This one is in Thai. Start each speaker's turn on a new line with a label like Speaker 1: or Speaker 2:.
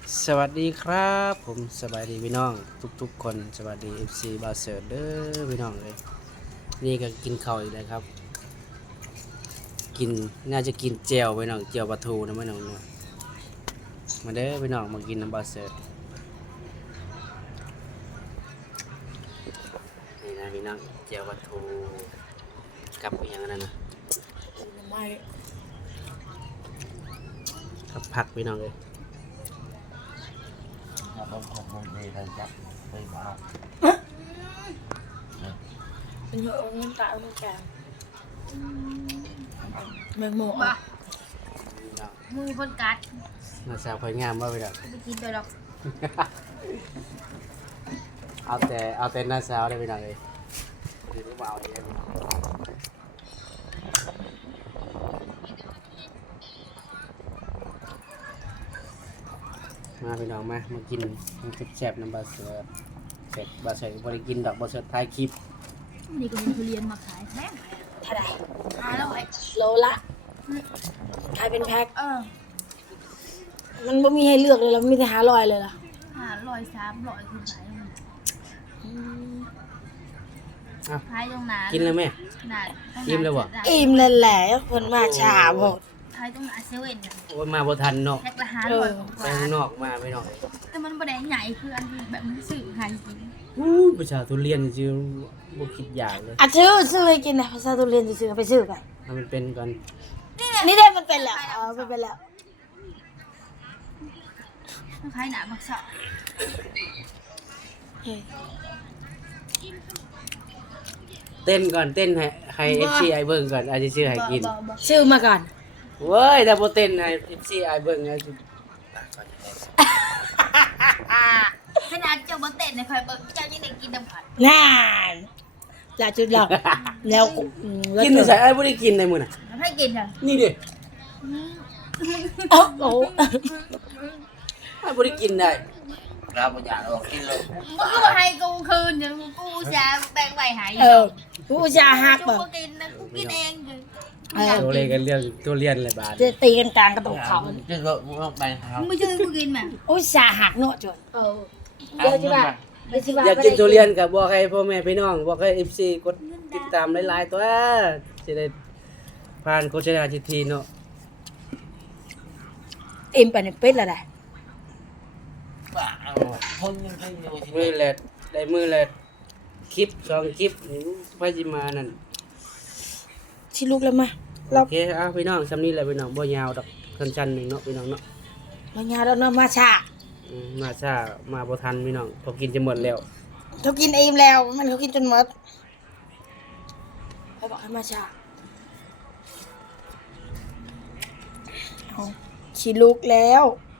Speaker 1: สวัสดีครับผมสบายดีพี่น้องทุกๆคนสวัสดี FC บาเซอร์เด้อพี่น้องเลยนี่ก็กินข้าวอีกแล้วครับกินน่าจะกินเจียวพี่น้องเจียวปลาทูนะพี่น้องเนาะมาเด้อพี่น้องมากินน้ำบาเซอร์นี่นะพี่น้องเจียวปลาทูกับอย่างนั้นนะกับผักพี่น้องเลย
Speaker 2: ต้องขอบคุณเลยนะจับไปมา
Speaker 3: เป็นหัวเงินตาเงินแกงแมงมุมอ่ะ
Speaker 4: มือคนกัด
Speaker 1: น่าสาวพอยงามว่าไปดอก
Speaker 4: ไปกินตัวดอก
Speaker 1: เอาแต่หน้าสาวได้ไปหน่อยเลยหรือว่าเอาเองมาพี่น้องมากินมันแซ่บๆน้ำบาเสือเสร็จบาเสือบริกินดอกบาเสือท้ายคลิป
Speaker 4: นี่ก็มีทุเรียนมาขายแพง
Speaker 3: เท่าไหร่
Speaker 4: 500
Speaker 3: โลละขายเป็นแพ็คมันไม่มีให้เลือกเลยแล้วมีแต่500เลยล่ะ
Speaker 4: 500 300ขึ้นไปมัน
Speaker 1: อ้าว
Speaker 4: ขายตรงนั้น
Speaker 1: กินเลยไหม
Speaker 4: น่ะ
Speaker 1: อิ่มแล้วบ่
Speaker 3: อิ่มนั่นแหละคนมาช้าหมด
Speaker 4: ขายตรงนั้นเซเว่นน่ะ
Speaker 1: โอ้ยมาบ่ทันเนาะ
Speaker 4: แพ็คละ
Speaker 3: เออ
Speaker 4: 500ก
Speaker 1: ไป
Speaker 4: ว่า
Speaker 1: ข้างนอกมาไม่น้อย
Speaker 4: แต่มันบ่ได้ใหญ่คืออันที่แบบมันซื้อหากิน
Speaker 1: อู้ประชาทุเรียนจือบ่คิดอยากเลย
Speaker 3: อ่ะซื้อเลยกินนะภาษาตุเรียนซื้อไปซื้อกัน
Speaker 1: ทำมันเป็นก่อน
Speaker 3: นี่ได้มันเป็นแล้วมันเป็นแล้ว
Speaker 4: มันขายหนาบักเสาะ
Speaker 1: เต้นก่อนเต้นให้ FC ไอเบิ่งก่อนอาจจะชื่อให้กิน
Speaker 3: ซื้อมาก่อน
Speaker 1: เว้ยถ้าบ่เต้นให้ FC ไอเบิ่งนะ
Speaker 4: ขนาดเจ้าบ่เต้นนะคอยเบิ่งเจ้ายังได้กินน้ำผัด
Speaker 3: น่าละจุดหลักแล้ว
Speaker 1: กินแต่ใส่ไอ้บ่ได้กินในมื้อน่ะ
Speaker 4: แล้วให้กินจัง
Speaker 1: นี่ดิ
Speaker 3: โอ้โห
Speaker 1: ไอ้บ่ได้กินได้
Speaker 2: เราไม่อยากออกกินเลย
Speaker 4: มึงก็มาให้กูคืนจังกูจะแบ่งไว้ให้
Speaker 3: กูจะหัก
Speaker 4: กู
Speaker 3: แบบ
Speaker 4: บ่กินนะกูกินเองจัง
Speaker 1: โซเลกันเรื่องทุเรียนอะไรบาด
Speaker 3: จะตีกันกลางกระตกเขา
Speaker 2: กินก็ต้องไปท
Speaker 4: มึงไม่ช่วยกูกินมั้ย
Speaker 3: โอ้ยสาหักเนาะจน
Speaker 2: ำ
Speaker 3: เดี๋ยวจะว่าเดี๋ยวจะว่า
Speaker 1: อยากกินทุเรียนก็บอกให้พ่อแม่พี่น้องบอกให้ FC กดติดตามหลายๆตัวสิได้ผ่านโฆษณาทีเนาะ
Speaker 3: เอ็มไปในเป็ดละได้
Speaker 2: คนยังกินอยู่ที่
Speaker 1: มือแลดได้มือแลดคลิป2คลิปไปสิมานั่น
Speaker 3: ชิลูกแล้วมา
Speaker 1: โอเคเอาพี่น้องซำนี้แหละพี่น้องบ่ยาวดอกสั้นๆนึงเนาะพี่น้องเนาะ
Speaker 3: เราญาเราเนาะมาช้า
Speaker 1: มาช้ามาบ่ทันพี่น้องพอกินจะหมดแล้ว
Speaker 3: เขากินเอ็มแล้วมันเขากินจนหมดเขาบอกให้มาช้าเอาชิลูกแล้ว